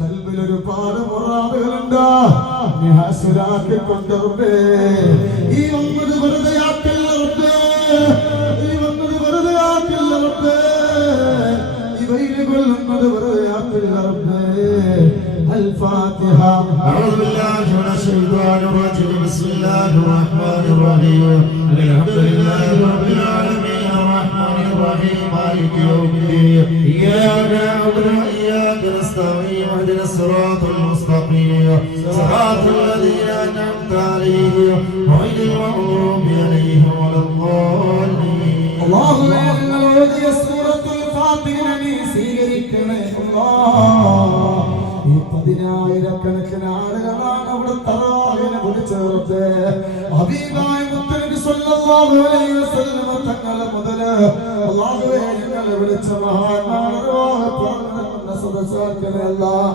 ഒരുപാട് മുറാദുകളുണ്ട്. നീ ഹാസിലാക്കി കൊണ്ടുവരേ. ഈ വന്നത് വെറുതെ ആക്കില്ല റബ്ബേ, ഈ വന്നത് വെറുതെ ആക്കില്ല റബ്ബേ, ഈ വെയിൽ കൊള്ളുന്നത് വെറുതെ ആക്കില്ല റബ്ബേ. الفاتحة. أعوذ بالله من الشيطان الرجيم. بسم الله الرحمن الرحيم. الحمد لله رب العالمين الرحمن الرحيم مالك يوم الدين. إياك نعبد وإياك نستعين اهدنا الصراط المستقيم صراط الذين أنعمت عليهم غير المغضوب عليهم ولا الضالين. اللهم إن الذي سورة الفاتحة നീ സ്വീകരിക്കണേ അല്ലാഹ്. ഈ 10,000 ആളുകളാണ് അവിടെ തറാവിനെ വിളിച്ചേർത്ത് ഹബീബായ മുത്തനബി സ്വല്ലല്ലാഹു അലൈഹി വസല്ലം തങ്ങളെ മുതല് അല്ലാഹുവേ ഞങ്ങളെ വിളിച്ച മഹാന്മാരെ സദസ്സാക്കണേ അല്ലാഹ്.